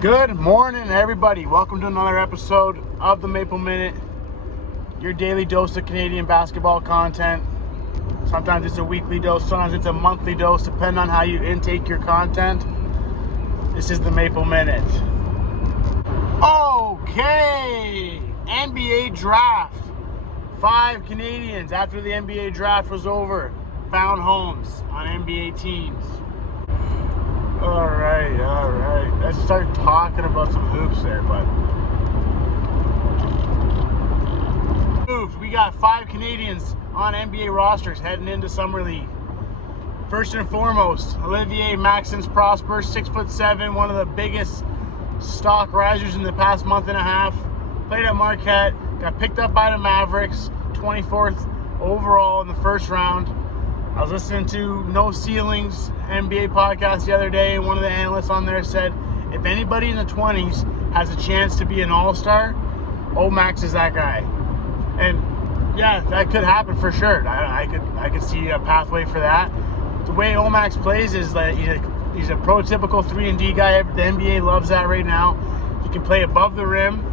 Good morning, everybody. Welcome to another episode of the Maple Minute, your daily dose of Canadian basketball content. Sometimes it's a weekly dose, sometimes it's a monthly dose, depending on how you intake your content. This is the Maple Minute. Okay, NBA draft. 5 Canadians after the NBA draft was over found homes on NBA teams. All right. Let's start talking about some hoops there, bud. We got 5 Canadians on NBA rosters heading into Summer League. First and foremost, Olivier-Maxence Prosper, 6'7", one of the biggest stock risers in the past month and a half. Played at Marquette, got picked up by the Mavericks, 24th overall in the first round. I was listening to No Ceilings NBA podcast the other day, and one of the analysts on there said, if anybody in the 20s has a chance to be an all-star, Omax is that guy. And yeah, that could happen for sure. I could see a pathway for that. The way Omax plays is that he's a prototypical 3-and-D guy. The NBA loves that right now. He can play above the rim,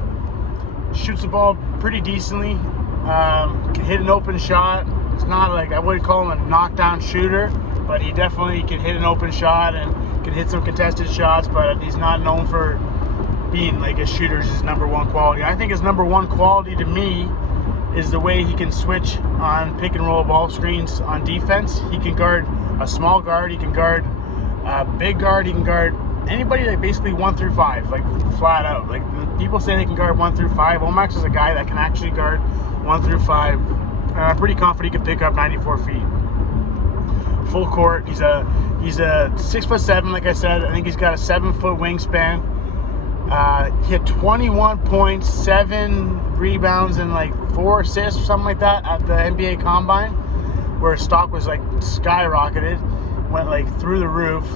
shoots the ball pretty decently, can hit an open shot. It's not like, I wouldn't call him a knockdown shooter, but he definitely can hit an open shot and can hit some contested shots, but he's not known for being like a shooter is his number one quality. I think his number one quality to me is the way he can switch on pick and roll ball screens on defense. He can guard a small guard, he can guard a big guard, he can guard anybody like basically 1 through 5, like flat out. Like people say they can guard 1 through 5. Omax is a guy that can actually guard 1 through 5. I'm pretty confident he can pick up 94 feet. Full court. He's a 6'7", like I said. I think he's got a 7-foot wingspan. He had 21 points, 7 rebounds, and like 4 assists or something like that at the NBA Combine, where his stock was like skyrocketed, went like through the roof.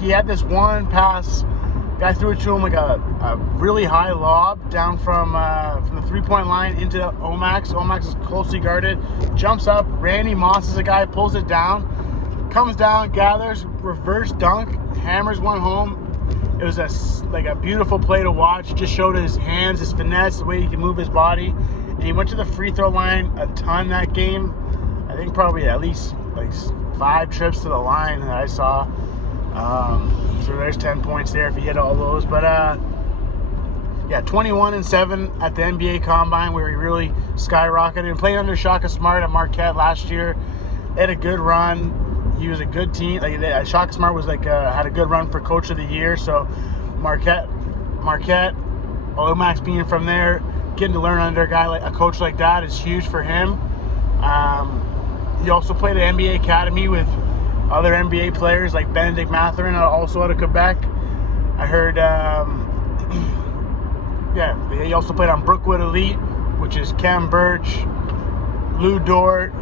He had this one pass. Guy threw it to him like a really high lob down from the three-point line into Omax. Omax is closely guarded. Jumps up. Randy Moss is a guy, pulls it down. Comes down, gathers, reverse dunk, hammers one home. It was a beautiful play to watch. Just showed his hands, his finesse, the way he can move his body. And he went to the free throw line a ton that game. I think probably at least like 5 trips to the line that I saw. So there's 10 points there if he hit all those. But yeah, 21-7 at the NBA Combine, where he really skyrocketed. And played under Shaka Smart at Marquette last year. They had a good run. He was a good team. Like Shaka Smart was had a good run for Coach of the Year. So Marquette, Omax being from there, getting to learn under a coach like that is huge for him. He also played at NBA Academy with other NBA players like Benedict Mathurin, also out of Quebec. I heard, he also played on Brookwood Elite, which is Kem Birch, Lou Dort,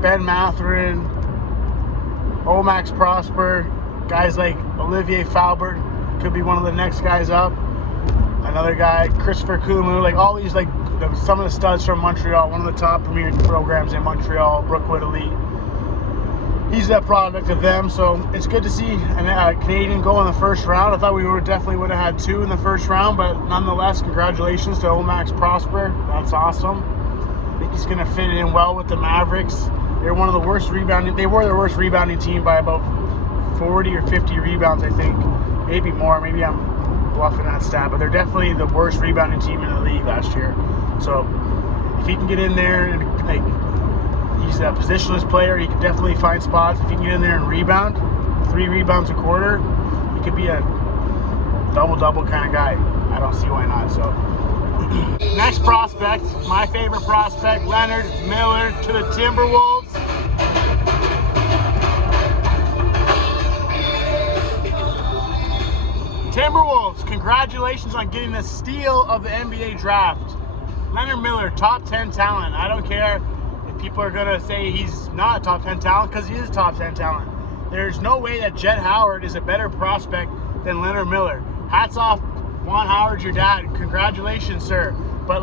Ben Mathurin, Omax Prosper, guys like Olivier Faubert could be one of the next guys up. Another guy, Christopher Kumu, like all these, some of the studs from Montreal, one of the top premier programs in Montreal, Brookwood Elite. He's a product of them, so it's good to see a Canadian go in the first round. I thought we definitely would have had 2 in the first round, but nonetheless, congratulations to Omax Prosper. That's awesome. I think he's going to fit in well with the Mavericks. They're one of the worst rebounding. They were the worst rebounding team by about 40 or 50 rebounds, I think. Maybe more. Maybe I'm bluffing that stat, but they're definitely the worst rebounding team in the league last year. So if he can get in there and he's a positionless player. He can definitely find spots. If he can get in there and rebound, 3 rebounds a quarter, he could be a double-double kind of guy. I don't see why not. So, next prospect, my favorite prospect, Leonard Miller to the Timberwolves. Timberwolves, congratulations on getting the steal of the NBA draft. Leonard Miller, top 10 talent. I don't care. People are going to say he's not a top 10 talent, because he is top 10 talent. There's no way that Jet Howard is a better prospect than Leonard Miller. Hats off, Juan Howard, your dad. Congratulations, sir. But,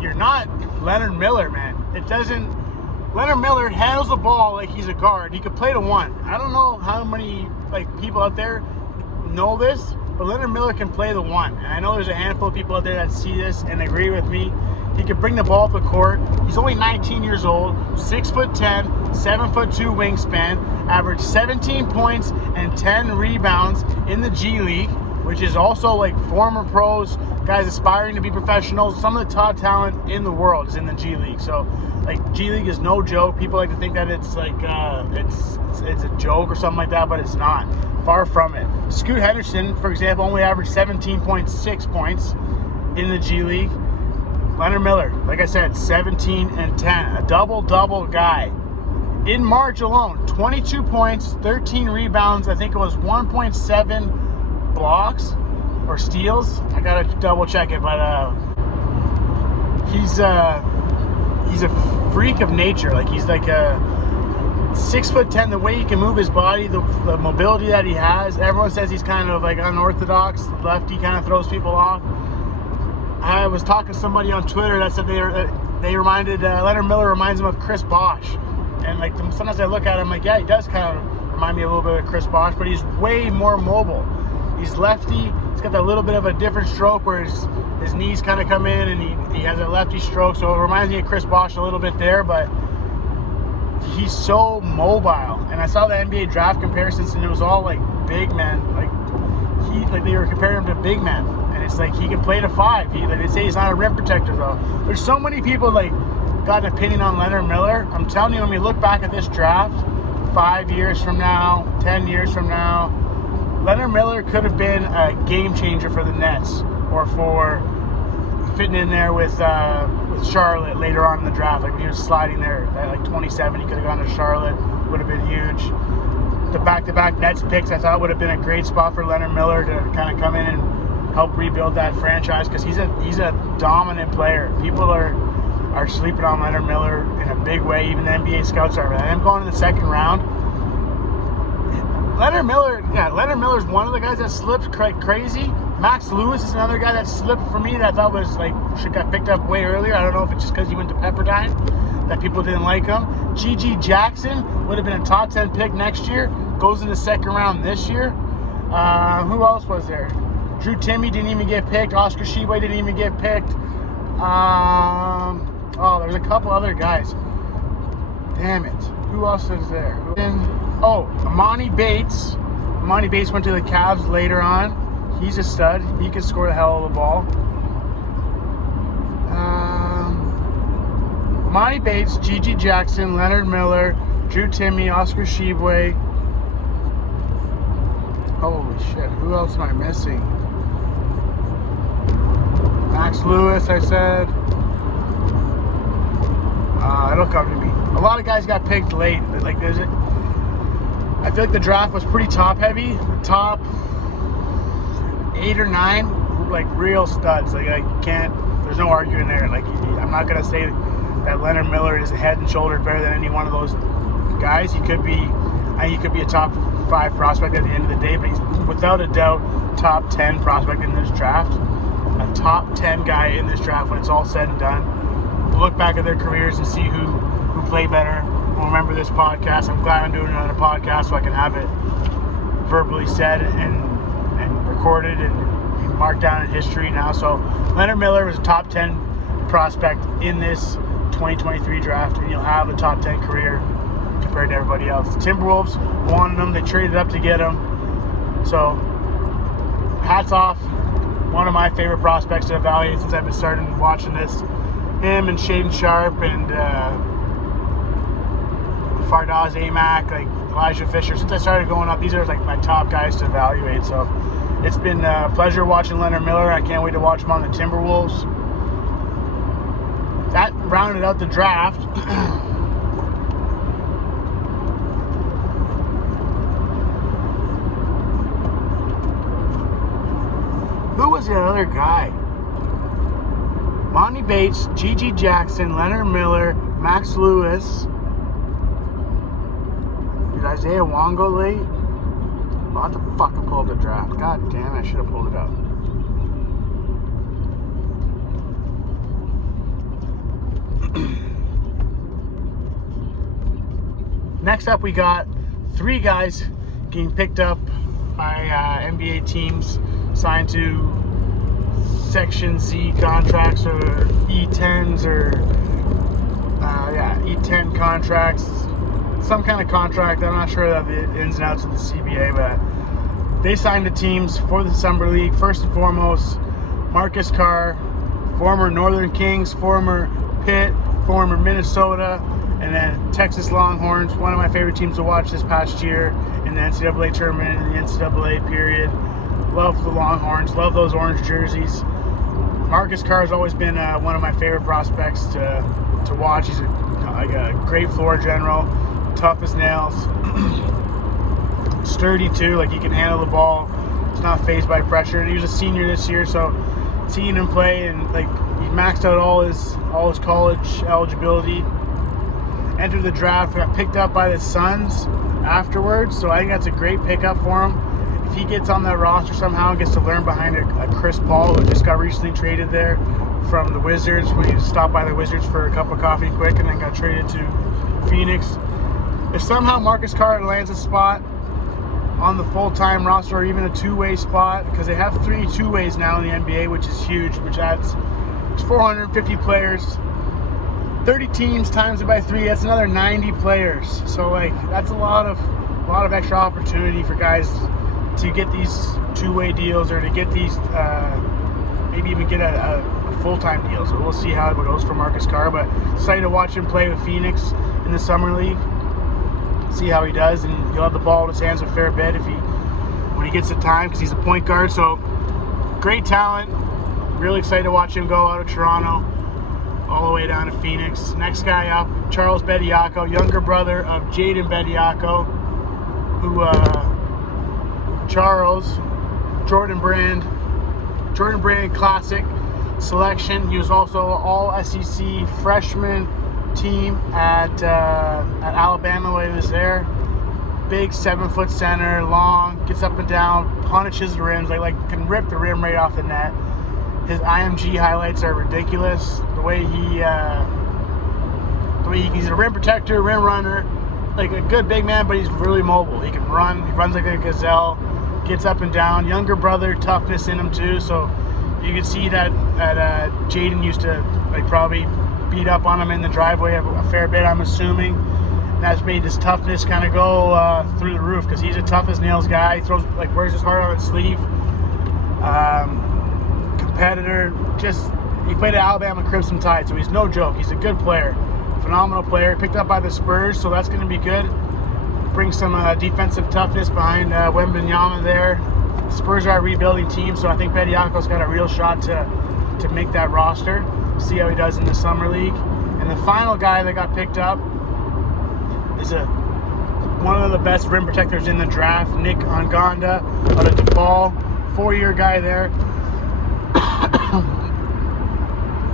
you're not Leonard Miller, man. Leonard Miller handles the ball like he's a guard. He could play the 1. I don't know how many, people out there know this, but Leonard Miller can play the 1. And I know there's a handful of people out there that see this and agree with me. He can bring the ball up the court. He's only 19 years old, 6'10", 7'2" wingspan, averaged 17 points and 10 rebounds in the G League, which is also like former pros, guys aspiring to be professionals. Some of the top talent in the world is in the G League. So like G League is no joke. People like to think that it's like it's a joke or something like that, but it's not. Far from it. Scoot Henderson, for example, only averaged 17.6 points in the G League. Leonard Miller, like I said, 17 and 10, a double-double guy. In March alone, 22 points, 13 rebounds. I think it was 1.7 blocks or steals. I gotta double check it, but he's a freak of nature. Like he's like a 6'10". The way he can move his body, the mobility that he has. Everyone says he's kind of like unorthodox. Lefty, kind of throws people off. I was talking to somebody on Twitter that said they reminded Leonard Miller reminds him of Chris Bosh, and like sometimes I look at him like, yeah, he does kind of remind me a little bit of Chris Bosh, but he's way more mobile. He's lefty. He's got that little bit of a different stroke where his knees kind of come in, and he has a lefty stroke, so it reminds me of Chris Bosh a little bit there, but he's so mobile. And I saw the NBA draft comparisons, and it was all like big men, like they were comparing him to big men. It's like he can play the 5. Like they say he's not a rim protector though. There's so many people like got an opinion on Leonard Miller. I'm telling you, when we look back at this draft 5 years from now, 10 years from now, Leonard Miller could have been a game changer for the Nets, or for fitting in there with Charlotte later on in the draft. Like when he was sliding there at like 27, he could have gone to Charlotte. Would have been huge. The back-to-back Nets picks I thought would have been a great spot for Leonard Miller to kind of come in and help rebuild that franchise, because he's a dominant player. People are sleeping on Leonard Miller in a big way. Even the NBA scouts are. And him going in the second round. Leonard Miller's one of the guys that slipped crazy. Max Lewis is another guy that slipped for me that I thought was like should got picked up way earlier. I don't know if it's just because he went to Pepperdine that people didn't like him. G.G. Jackson would have been a top 10 pick next year. Goes in the second round this year. Who else was there? Drew Timmy didn't even get picked. Oscar Tshiebwe didn't even get picked. There's a couple other guys. Damn it. Who else is there? Amani Bates. Amani Bates went to the Cavs later on. He's a stud. He can score the hell of the ball. Amani Bates, G.G. Jackson, Leonard Miller, Drew Timmy, Oscar Tshiebwe. Holy shit. Who else am I missing? Max Lewis, I said. It'll come to me. A lot of guys got picked late. Like I feel like the draft was pretty top heavy. The top 8 or 9, like real studs. Like there's no arguing there. Like I'm not gonna say that Leonard Miller is head and shoulders better than any one of those guys. He could be a top 5 prospect at the end of the day, but he's without a doubt top 10 prospect in this draft. A top 10 guy in this draft when it's all said and done. We'll look back at their careers and see who played better. We'll remember this podcast. I'm glad I'm doing another podcast so I can have it verbally said and recorded and marked down in history now. So Leonard Miller was a top 10 prospect in this 2023 draft, and you'll have a top 10 career compared to everybody else. The Timberwolves wanted him. They traded up to get him. So hats off. One of my favorite prospects to evaluate since I've been starting watching this. Him and Shaedon Sharpe and Fardaz Amack, like Elijah Fisher. Since I started going up, these are like my top guys to evaluate. So it's been a pleasure watching Leonard Miller. I can't wait to watch him on the Timberwolves. That rounded out the draft. Who was the other guy? Monty Bates, G.G. Jackson, Leonard Miller, Max Lewis. Did Isaiah Wong go late? I'll have to fucking pull up the draft. God damn it, I should have pulled it up. Next up, we got 3 guys getting picked up by NBA teams signed to Section Z contracts or E10s or E10 contracts, some kind of contract. I'm not sure of the ins and outs of the CBA, but they signed the teams for the Summer League. First and foremost, Marcus Carr, former Northern Kings, former Pitt, former Minnesota, and then Texas Longhorns, one of my favorite teams to watch this past year in the NCAA tournament, in the NCAA period. Love the Longhorns, love those orange jerseys. Marcus Carr has always been one of my favorite prospects to watch. He's a great floor general, tough as nails, sturdy too, like he can handle the ball. He's not fazed by pressure. And he was a senior this year, so seeing him play and like he maxed out all his college eligibility. Entered the draft, got picked up by the Suns afterwards, so I think that's a great pickup for him. If he gets on that roster somehow and gets to learn behind a Chris Paul, who just got recently traded there from the Wizards, when he stopped by the Wizards for a cup of coffee quick and then got traded to Phoenix. If somehow Marcus Carr lands a spot on the full-time roster or even a two-way spot, because they have 3 two-ways now in the NBA, which is huge, which adds 450 players. 30 teams times it by 3, that's another 90 players. So like that's a lot of extra opportunity for guys to get these two-way deals or to get these maybe even get a full-time deal. So we'll see how it goes for Marcus Carr, but excited to watch him play with Phoenix in the Summer League. See how he does, and he'll have the ball in his hands a fair bit when he gets the time, because he's a point guard. So great talent. Really excited to watch him go out of Toronto all the way down to Phoenix. Next guy up, Charles Bediako, younger brother of Jaden Bediako, who Jordan Brand Classic selection. He was also all SEC freshman team at Alabama when he was there. Big 7-foot center, long, gets up and down, punishes the rims, like can rip the rim right off the net. His IMG highlights are ridiculous. The way he's a rim protector, rim runner, like a good big man, but he's really mobile. He can run. He runs like a gazelle, gets up and down. Younger brother, toughness in him too. So you can see that Jaden used to like probably beat up on him in the driveway a fair bit, I'm assuming. And that's made his toughness kind of go through the roof, because he's a tough as nails guy. He throws, like, wears his heart on his sleeve. Competitor. He played at Alabama Crimson Tide, so he's no joke. He's a good player, phenomenal player. Picked up by the Spurs, so that's going to be good. Bring some defensive toughness behind Wembanyama there. The Spurs are a rebuilding team, so I think Bediako's got a real shot to make that roster. See how he does in the Summer League. And the final guy that got picked up is one of the best rim protectors in the draft, Nick Ongenda out of DePaul, 4-year guy there.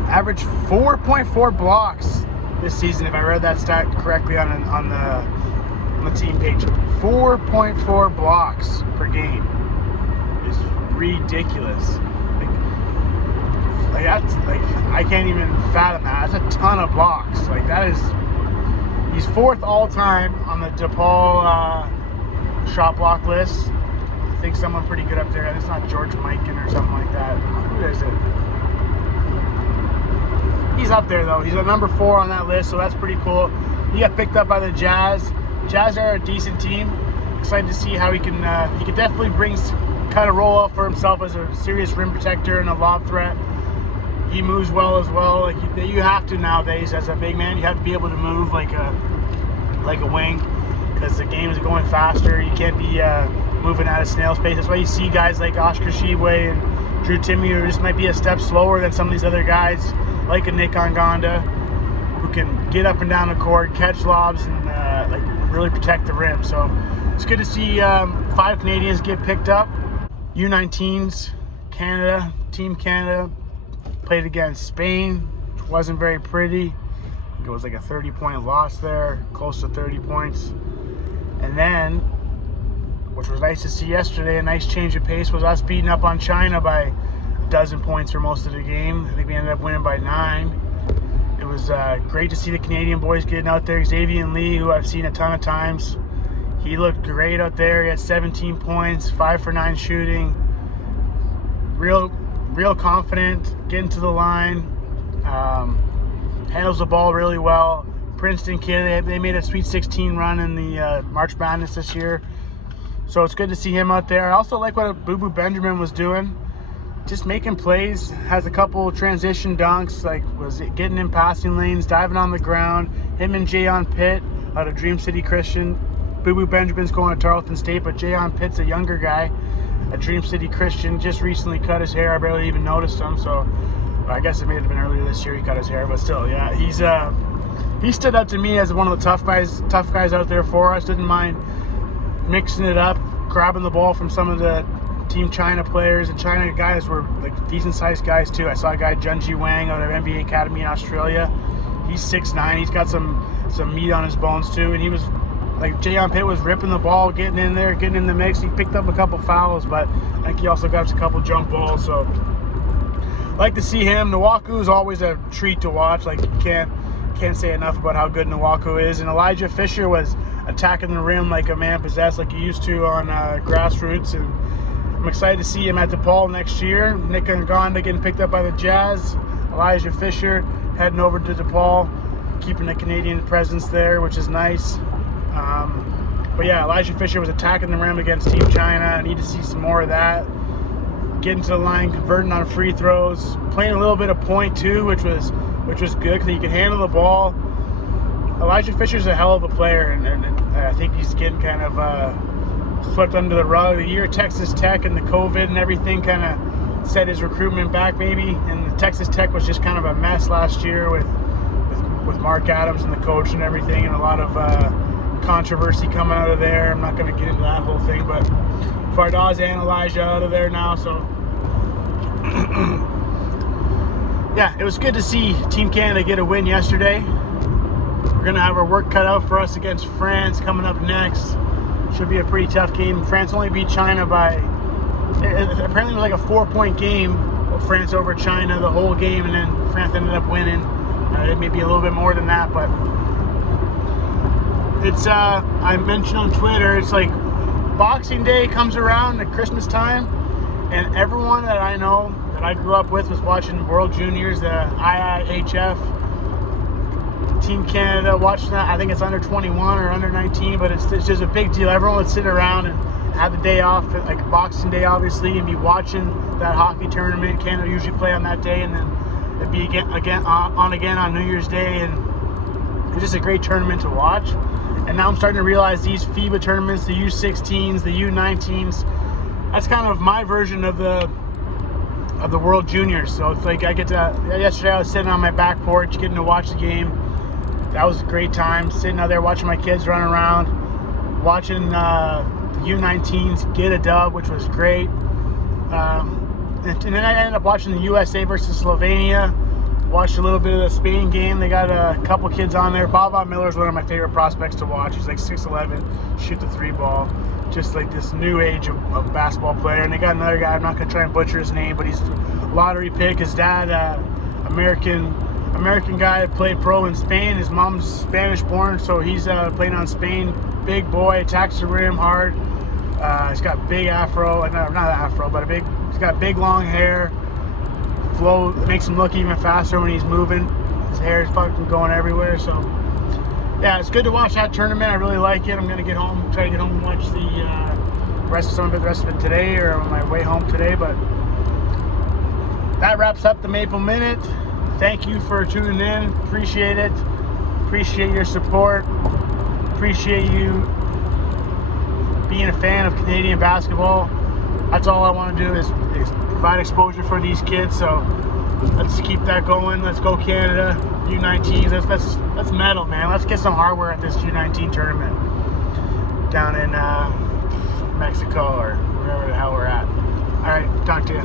Averaged 4.4 blocks this season, if I read that stat correctly on the team page. 4.4 blocks per game is ridiculous. I can't even fathom that. That's a ton of blocks. Like that is, he's 4th all time on the DePaul shot block list. I think someone pretty good up there. It's not George Mikan or something like that. Who is it? He's up there though. He's a number 4 on that list, so that's pretty cool. He got picked up by the Jazz. Jazz are a decent team. Excited to see how he can definitely kind of roll up for himself as a serious rim protector and a lob threat. He moves well as well. Like you have to nowadays as a big man. You have to be able to move like a wing, because the game is going faster. You can't be moving at a snail's pace. That's why you see guys like Oscar Tshiebwe and Drew Timme who just might be a step slower than some of these other guys, like a Nick Ongenda, who can get up and down the court, catch lobs, and really protect the rim. So it's good to see 5 Canadians get picked up. U19s, Canada, Team Canada, played against Spain, which wasn't very pretty. I think it was like a 30-point loss there, close to 30 points. And then, which was nice to see yesterday, a nice change of pace, was us beating up on China by a dozen points for most of the game. I think we ended up winning by 9. It was great to see the Canadian boys getting out there. Xavier Lee, who I've seen a ton of times, he looked great out there. He had 17 points, 5 for 9 shooting. real confident, getting to the line, handles the ball really well. Princeton kid, they made a Sweet 16 run in the March Madness this year, so it's good to see him out there. I also like what Boo Boo Benjamin was doing, just making plays. Has a couple transition dunks, like was it getting in passing lanes, diving on the ground. Him and Jayon Pitt out of Dream City Christian. Boo Boo Benjamin's going to Tarleton State, but Jayon Pitt's a younger guy at Dream City Christian. Just recently cut his hair. I barely even noticed him, so I guess it may have been earlier this year he cut his hair, but still, yeah, he stood up to me as one of the tough guys out there for us. Didn't mind mixing it up, grabbing the ball from some of the Team China players, and China guys were like decent-sized guys too. I saw a guy, Junji Wang, out of NBA Academy in Australia. He's 6'9". He's got some meat on his bones too, and he was like, Jayon Pitt was ripping the ball, getting in there, getting in the mix. He picked up a couple fouls, but I think he also got us a couple jump balls. So like to see him. Nwaku is always a treat to watch. Like, you can't say enough about how good Nwaku is. And Elijah Fisher was attacking the rim like a man possessed, like he used to on grassroots. And I'm excited to see him at DePaul next year. Nick Ongenda getting picked up by the Jazz. Elijah Fisher heading over to DePaul, keeping the Canadian presence there, which is nice. But yeah, Elijah Fisher was attacking the rim against Team China. I need to see some more of that. Getting to the line, converting on free throws, playing a little bit of point too, which was good because he can handle the ball. Elijah Fisher's a hell of a player, and I think he's getting kind of swept under the rug. The year at Texas Tech and the COVID and everything kind of set his recruitment back maybe, and the Texas Tech was just kind of a mess last year with Mark Adams and the coach and everything, and a lot of controversy coming out of there. I'm not going to get into that whole thing, but Fardaz and Elijah out of there now, so yeah, it was good to see Team Canada get a win yesterday. We're going to have our work cut out for us against France coming up next. Should be a pretty tough game. France only beat China by, apparently it was like a 4-point game, France over China the whole game, and then France ended up winning. It may be a little bit more than that, but it's, I mentioned on Twitter, it's like Boxing Day comes around at Christmas time, and everyone that I know that I grew up with was watching World Juniors, the IIHF, Team Canada, watching that. I think it's under 21 or under 19, but it's just a big deal. Everyone would sit around and have the day off, like Boxing Day obviously, and be watching that hockey tournament. Canada usually play on that day, and then it'd be again on New Year's Day, and it's just a great tournament to watch. And now I'm starting to realize these FIBA tournaments, the U16s, the U19s, that's kind of my version of the World Juniors. So it's like I get to, yesterday I was sitting on my back porch getting to watch the game. That was a great time, sitting out there watching my kids run around, watching the U19s get a dub, which was great. And then I ended up watching the USA versus Slovenia. Watched a little bit of the Spain game. They got a couple kids on there. Boban Miller is one of my favorite prospects to watch. He's like 6'11", shoot the 3-ball. Just like this new age of basketball player. And they got another guy, I'm not going to try and butcher his name, but he's a lottery pick. His dad, American guy, played pro in Spain. His mom's Spanish born, so he's playing on Spain. Big boy, attacks the rim hard. He's got big afro, not afro, but he's got big long hair. Flow makes him look even faster when he's moving. His hair is fucking going everywhere. So yeah, it's good to watch that tournament. I really like it. I'm gonna get home, try to get home and watch the rest of it today, or on my way home today. But that wraps up the Maple Minute. Thank you for tuning in. Appreciate it. Appreciate your support. Appreciate you being a fan of Canadian basketball. That's all I want to do is provide exposure for these kids. So let's keep that going. Let's go Canada. U19s. That's metal, man. Let's get some hardware at this U19 tournament down in Mexico or wherever the hell we're at. All right, talk to you.